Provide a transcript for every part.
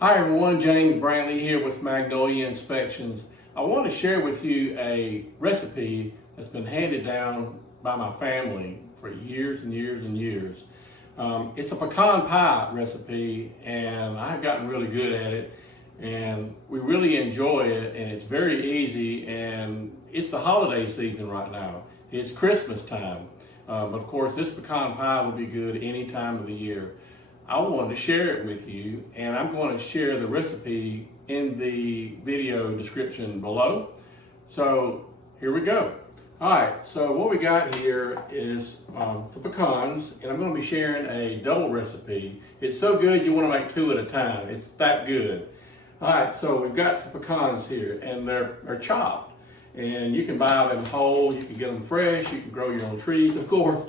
Hi everyone, James Brantley here with Magnolia Inspections. I want to share with you a recipe that's been handed down by my family for years and years and years. It's a pecan pie recipe and I've gotten really good at it and we really enjoy it, and it's very easy, and it's the holiday season right now. It's Christmas time. Of course, this pecan pie would be good any time of the year. I wanted to share it with you, and I'm going to share the recipe in the video description below. So here we go. All right, so what we got here is the pecans, and I'm going to be sharing a double recipe. It's so good you want to make two at a time. It's that good. All right, so we've got some pecans here, and they're chopped. And you can buy them whole, you can get them fresh, you can grow your own trees, of course.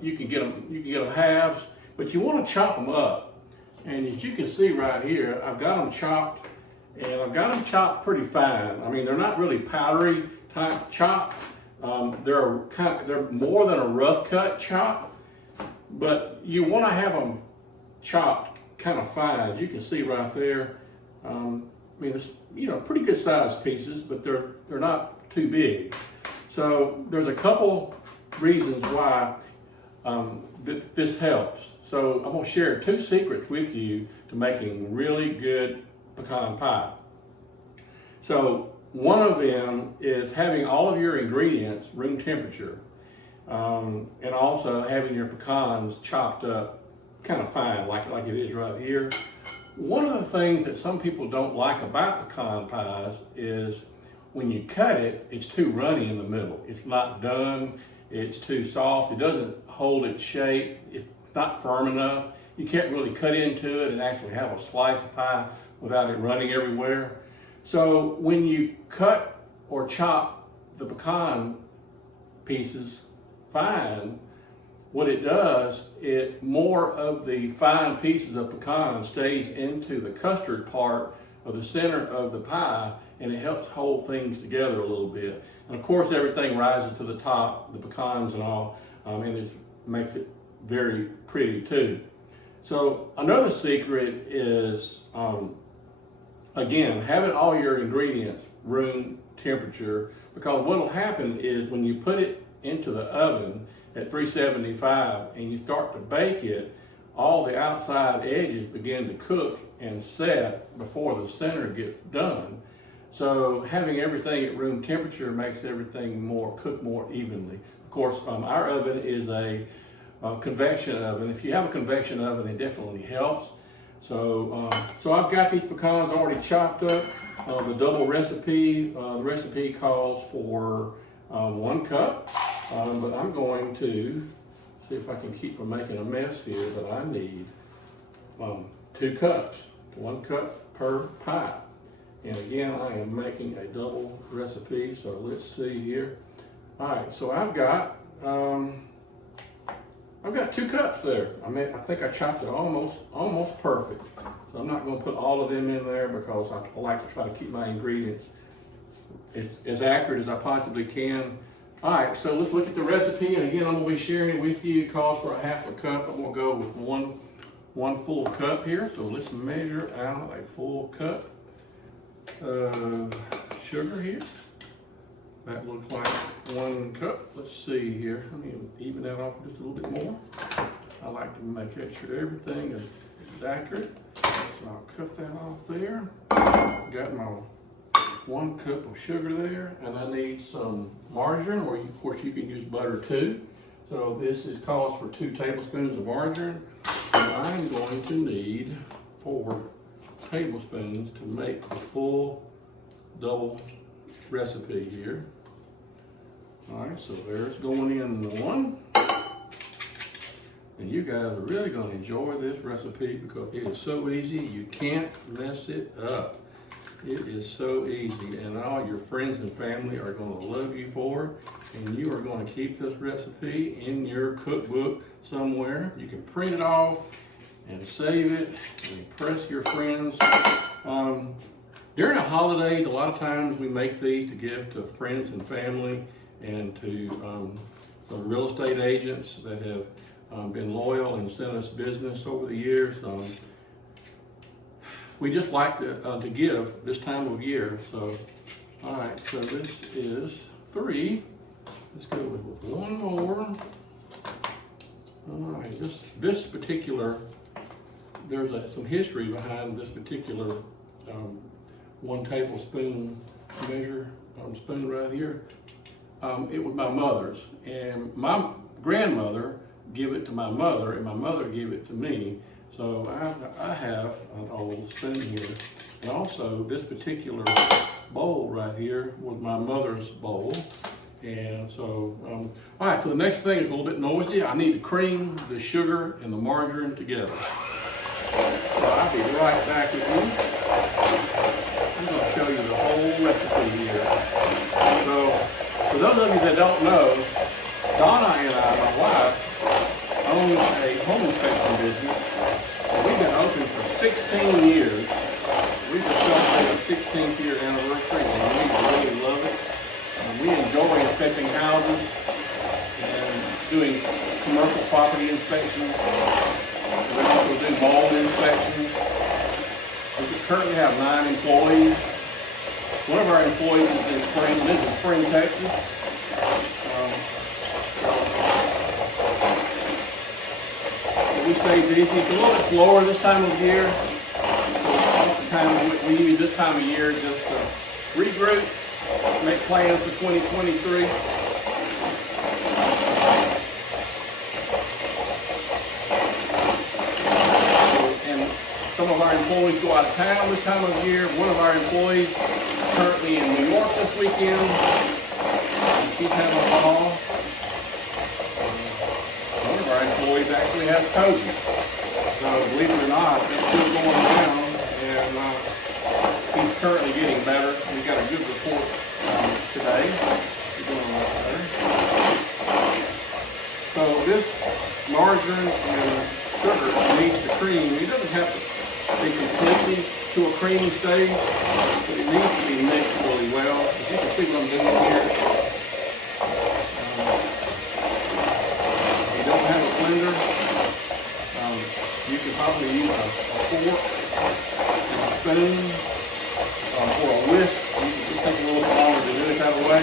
You can get them halves. But you want to chop them up. And as you can see right here, I've got them chopped, and I've got them chopped pretty fine. I mean, they're not really powdery type chops. They're more than a rough cut chop, but you want to have them chopped kind of fine. As you can see right there, I mean, it's, pretty good sized pieces, but they're not too big. So there's a couple reasons why this helps. So I'm going to share two secrets with you to making really good pecan pie. So one of them is having all of your ingredients room temperature, and also having your pecans chopped up kind of fine, like it is right here. One of the things that some people don't like about pecan pies is when you cut it, it's too runny in the middle. It's not done. It's too soft. It doesn't hold its shape. It's not firm enough. You can't really cut into it and actually have a slice of pie without it running everywhere. So when you cut or chop the pecan pieces fine, what it does, more of the fine pieces of pecan stays into the custard part of the center of the pie, and it helps hold things together a little bit. And of course, everything rises to the top, the pecans and all, and it makes it very pretty too. So another secret is, again, having all your ingredients room temperature, because what will happen is when you put it into the oven at 375 and you start to bake it, all the outside edges begin to cook and set before the center gets done. So having everything at room temperature makes everything cook more evenly. Of course, our oven is a convection oven. If you have a convection oven, it definitely helps. So I've got these pecans already chopped up. The double recipe, the recipe calls for 1 cup, but I'm going to see if I can keep from making a mess here. But I need 2 cups, 1 cup per pie. And again, I am making a double recipe, so let's see here. All right, so I've got 2 cups there. I think I chopped it almost perfect. So I'm not going to put all of them in there because I like to try to keep my ingredients as accurate as I possibly can. All right, so let's look at the recipe. And again, I'm going to be sharing it with you. It calls for 1/2 cup. I'm going to go with one full cup here. So let's measure out a full cup of sugar here. That looks like 1 cup. Let's see here. Let me even that off just a little bit more. I like to make sure everything is accurate. So I'll cut that off there. Got my 1 cup of sugar there, and I need some margarine, or of course you can use butter too. So this calls for 2 tablespoons of margarine. And I'm going to need 4 tablespoons to make the full double recipe here. All right, so there's going in 1. And you guys are really going to enjoy this recipe because it is so easy, you can't mess it up. It is so easy, and all your friends and family are going to love you for it, and you are going to keep this recipe in your cookbook somewhere. You can print it off and save it and impress your friends. During the holidays, a lot of times we make these to give to friends and family and to some real estate agents that have been loyal and sent us business over the years. we just like to give this time of year. So, all right, so this is 3. Let's go with one more. All right, this particular, there's some history behind this particular 1 tablespoon measure spoon right here. It was my mother's, and my grandmother gave it to my mother, and my mother gave it to me. So I have an old spoon here. And also this particular bowl right here was my mother's bowl. And so, all right, so the next thing is a little bit noisy. I need to cream the sugar and the margarine together. So I'll be right back with you. I'm going to show you the whole recipe here. So, for those of you that don't know, Donna and I, my wife, own a home inspection business. And we've been open for 16 years. We just celebrated our 16th year anniversary, and we really love it. We enjoy inspecting houses and doing commercial property inspections. We also do mold inspections. We currently have 9 employees. One of our employees is in Spring, Texas. We stay busy. It's a little bit slower this time of year. So we use this time of year just to regroup, make plans for 2023. And some of our employees go out of town this time of year. One of our employees is currently in New York this weekend. She's having a ball. One of our employees actually has COVID. So believe it or not, it's still going down, and he's currently getting better. We got a good report today. He's doing a lot better. So this margarine and sugar needs to cream. It doesn't have to be completely to a creamy stage, but it needs to be mixed really well. As you can see what I'm doing here. If you don't have a blender, you can probably use a fork and a spoon or a whisk. It just takes a little bit longer to do it that way.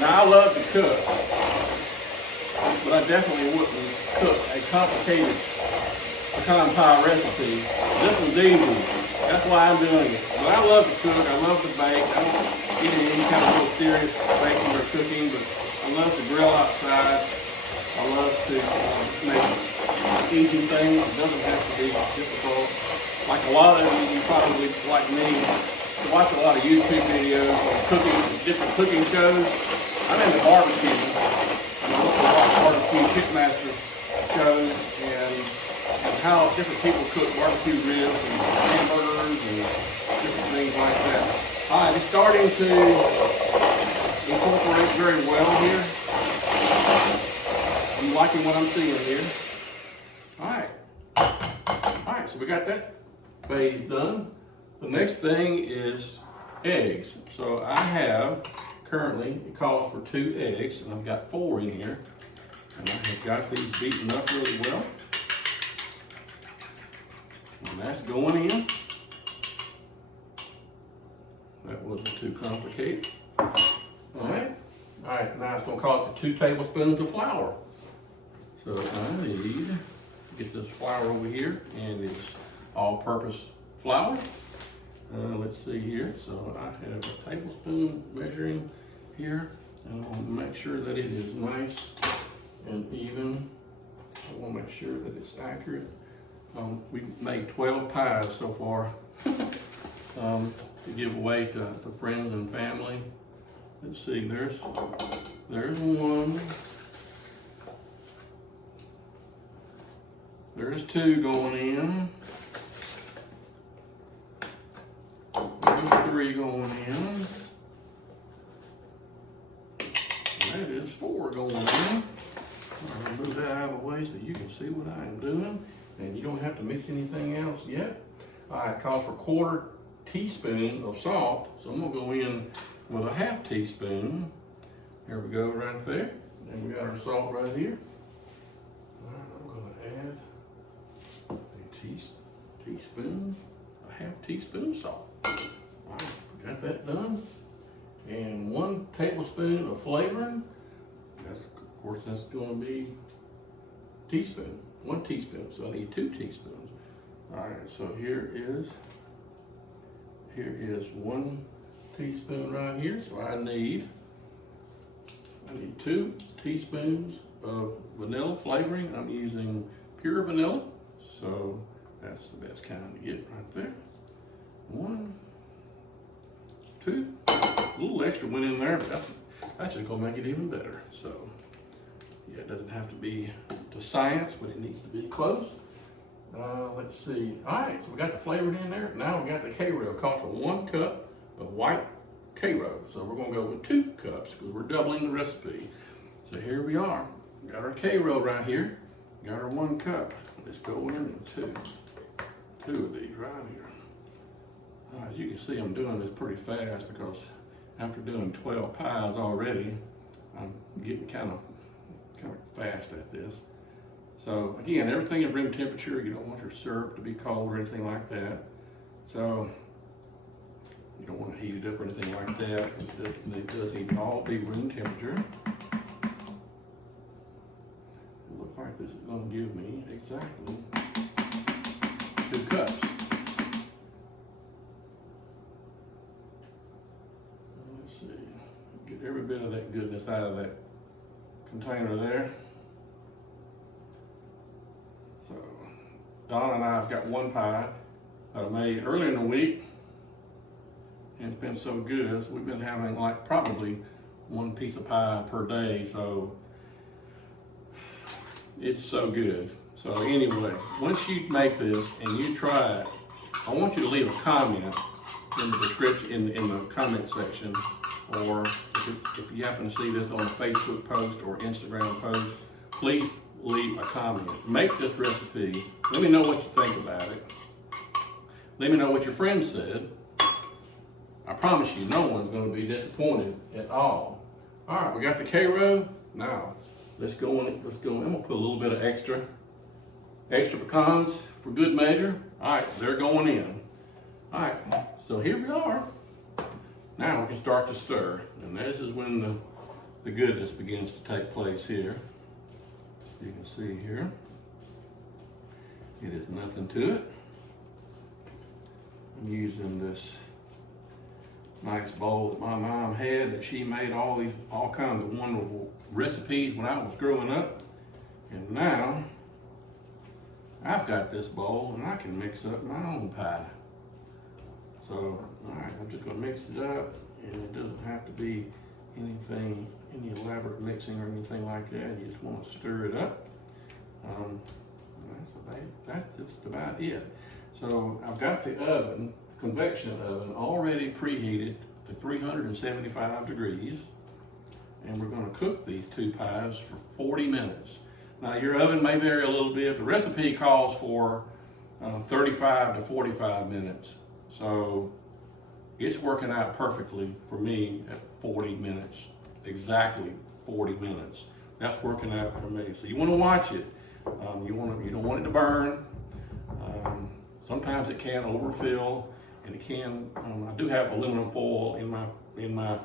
Now I love to cook, but I definitely wouldn't cook a complicated pecan pie recipe. This one's easy. That's why I'm doing it. But I love to cook. I love to bake. I don't get into any kind of real serious baking or cooking, but I love to grill outside. I love to make easy things. It doesn't have to be difficult. Like a lot of you probably, like me, watch a lot of YouTube videos on cooking, different cooking shows. I'm into barbecue. I look at a lot of barbecue pitmasters shows and how different people cook barbecue ribs and hamburgers and different things like that. All right, it's starting to incorporate very well here. I'm liking what I'm seeing here. All right, so we got that phase done. The next thing is eggs. So I have currently, it calls for 2 eggs, and I've got 4 in here. And I have got these beaten up really well. And that's going in. That wasn't too complicated. All right, now it's going to call for 2 tablespoons of flour. So I need to get this flour over here, and it's all-purpose flour. Let's see here. So I have a tablespoon measuring here, and I want to make sure that it is nice and even. I want to make sure that it's accurate. We've made 12 pies so far to give away to friends and family. Let's see, there's 1. There's 2 going in. There's 3 going in. That is 4 going in. I'll move that out of the way so you can see what I am doing. And you don't have to mix anything else yet. All right, it calls for 1/4 teaspoon of salt. So I'm gonna go in with a 1/2 teaspoon. There we go, right there. And we got our salt right here. I'm gonna teaspoon, a half teaspoon salt. All right, got that done. And 1 tablespoon of flavoring. Of course, that's going to be teaspoon, 1 teaspoon. So I need 2 teaspoons. All right, so here is 1 teaspoon right here. So I need 2 teaspoons of vanilla flavoring. I'm using pure vanilla, so that's the best kind to get right there. 1, 2. A little extra went in there, but that's just gonna make it even better. So yeah, it doesn't have to be to science, but it needs to be close. Let's see. All right, so we got the flavored in there. Now we got the Karo. Calls for 1 cup of white Karo. So we're gonna go with 2 cups because we're doubling the recipe. So here we are. Got our Karo right here. Got our 1 cup. Let's go in with 2 of these right here. As you can see, I'm doing this pretty fast because after doing 12 pies already, I'm getting kind of fast at this. So again, everything at room temperature. You don't want your syrup to be cold or anything like that. So you don't want to heat it up or anything like that. It does need to all be room temperature. It looks like this is going to give me exactly 2 cups. Let's see, get every bit of that goodness out of that container there. So Donna and I have got 1 pie that I made earlier in the week, and it's been so good. So we've been having like probably 1 piece of pie per day. So it's so good. So anyway, once you make this and you try it, I want you to leave a comment in the description, in the comment section, or if you happen to see this on a Facebook post or Instagram post, please leave a comment. Make this recipe. Let me know what you think about it. Let me know what your friends said. I promise you, no one's going to be disappointed at all. All right, we got the Karo. Now, let's go in. I'm going to put a little bit of extra pecans for good measure. All right, they're going in. All right, so here we are. Now we can start to stir, and this is when the goodness begins to take place here. You can see here, it is nothing to it. I'm using this nice bowl that my mom had, that she made all kinds of wonderful recipes when I was growing up. And now I've got this bowl and I can mix up my own pie. So, all right, I'm just gonna mix it up, and it doesn't have to be any elaborate mixing or anything like that. You just wanna stir it up. That's just about it. So I've got the oven, convection oven, already preheated to 375 degrees. And we're gonna cook these 2 pies for 40 minutes. Now your oven may vary a little bit. The recipe calls for 35 to 45 minutes. So it's working out perfectly for me at 40 minutes, exactly 40 minutes. That's working out for me. So you wanna watch it. You don't want it to burn. Sometimes it can overfill, and it can. I do have aluminum foil in my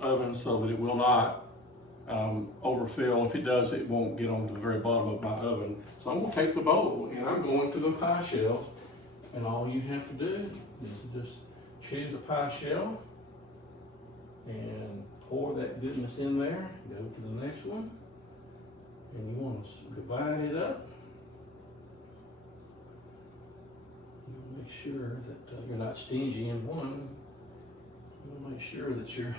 oven so that it will not overfill. If it does, it won't get onto the very bottom of my oven. So I'm going to take the bowl and I'm going to the pie shells, and all you have to do is just choose a pie shell and pour that goodness in there. Go to the next one, and you want to divide it up. You make sure that you're not stingy in one. You want to make sure that you're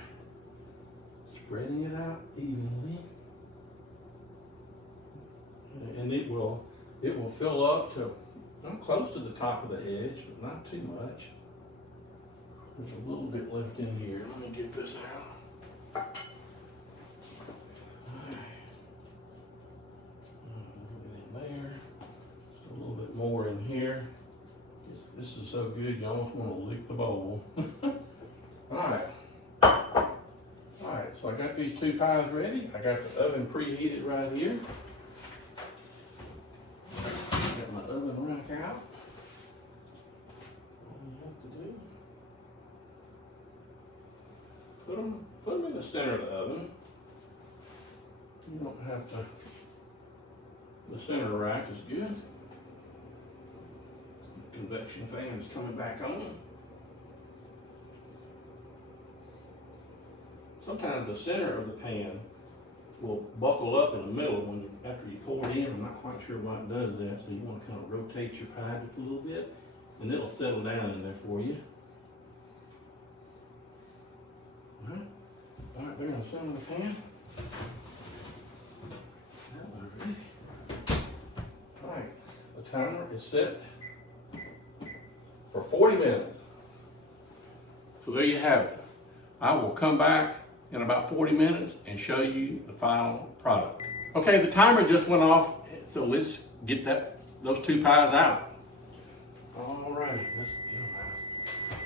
spreading it out evenly, and it will fill up to close to the top of the edge, but not too much. There's a little bit left in here. Let me get this out. There. A little bit more in here. This is so good, you almost want to lick the bowl. All right, so I got these 2 pies ready. I got the oven preheated right here. Got my oven rack out. the center of the oven. You don't have to, the center rack is good. The convection fan is coming back on. Sometimes the center of the pan will buckle up in the middle when you, after you pour it in. I'm not quite sure why it does that, so you want to kind of rotate your pie just a little bit, and it'll settle down in there for you. Right there in the center of the pan. That one ready. All right, the timer is set for 40 minutes. So there you have it. I will come back in about 40 minutes and show you the final product. Okay, the timer just went off, so let's get those two pies out. All right,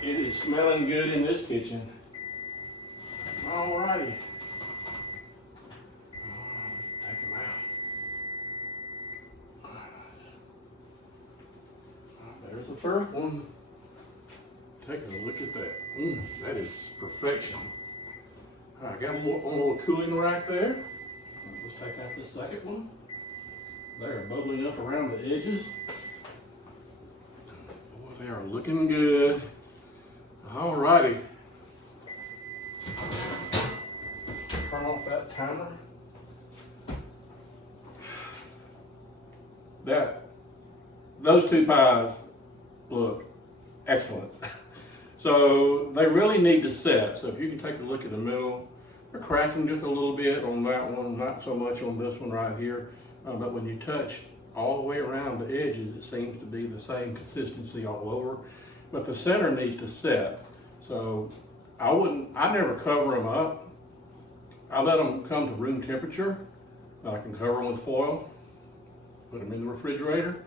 it is smelling good in this kitchen. All righty. Let's take them out. All right. There's the first one. Take a look at that. That is perfection. All right, got a little cooling rack there. Let's take out the second one. They're bubbling up around the edges. Boy, they are looking good. All righty. Turn off that timer. Those two pies look excellent. So they really need to set. So if you can take a look at the middle, they're cracking just a little bit on that one, not so much on this one right here. But when you touch all the way around the edges, it seems to be the same consistency all over. But the center needs to set. So I never cover them up. I let them come to room temperature. I can cover them with foil, put them in the refrigerator,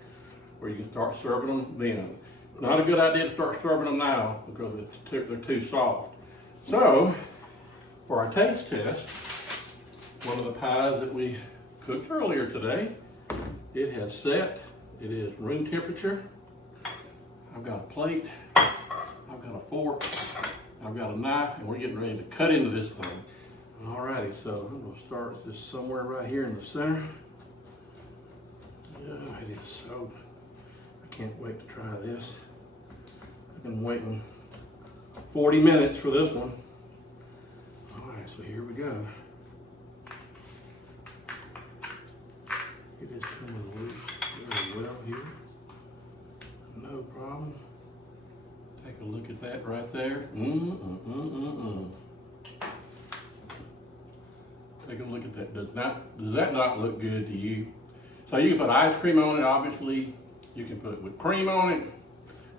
or you can start serving them then. Not a good idea to start serving them now because they're too soft. So, for our taste test, one of the pies that we cooked earlier today, it has set. It is room temperature. I've got a plate, I've got a fork, I've got a knife, and we're getting ready to cut into this thing. Alrighty, so I'm going to start this somewhere right here in the center. Oh, it is so, I can't wait to try this. I've been waiting 40 minutes for this one. Alright, so here we go. It is coming loose very well here. No problem. Take a look at that right there. Take a look at that. Does that not look good to you? So you can put ice cream on it, obviously. You can put whipped cream on it.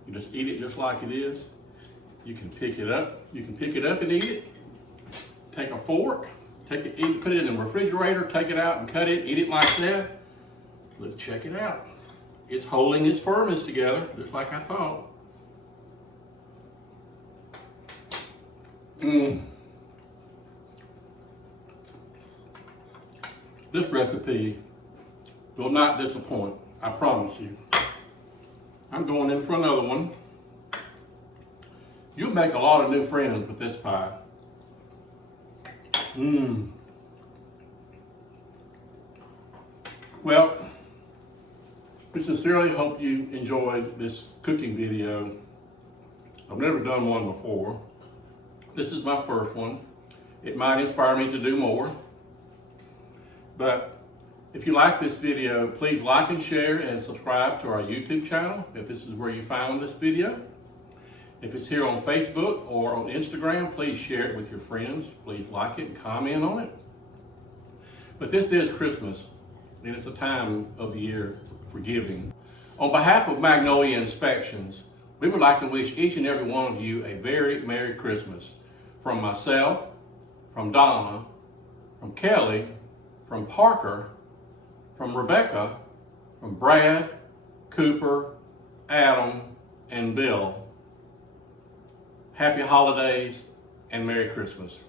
You just eat it just like it is. You can pick it up. You can pick it up and eat it. Take a fork, put it in the refrigerator, take it out and cut it, eat it like that. Let's check it out. It's holding its firmness together, just like I thought. This recipe will not disappoint, I promise you. I'm going in for another one. You'll make a lot of new friends with this pie. Well, we sincerely hope you enjoyed this cooking video. I've never done one before. This is my first one. It might inspire me to do more. But if you like this video, please like and share and subscribe to our YouTube channel if this is where you found this video. If it's here on Facebook or on Instagram, please share it with your friends. Please like it and comment on it. But this is Christmas, and it's a time of the year for giving. On behalf of Magnolia Inspections, we would like to wish each and every one of you a very Merry Christmas. From myself, from Donna, from Kelly, from Parker, from Rebecca, from Brad, Cooper, Adam, and Bill. Happy holidays and Merry Christmas.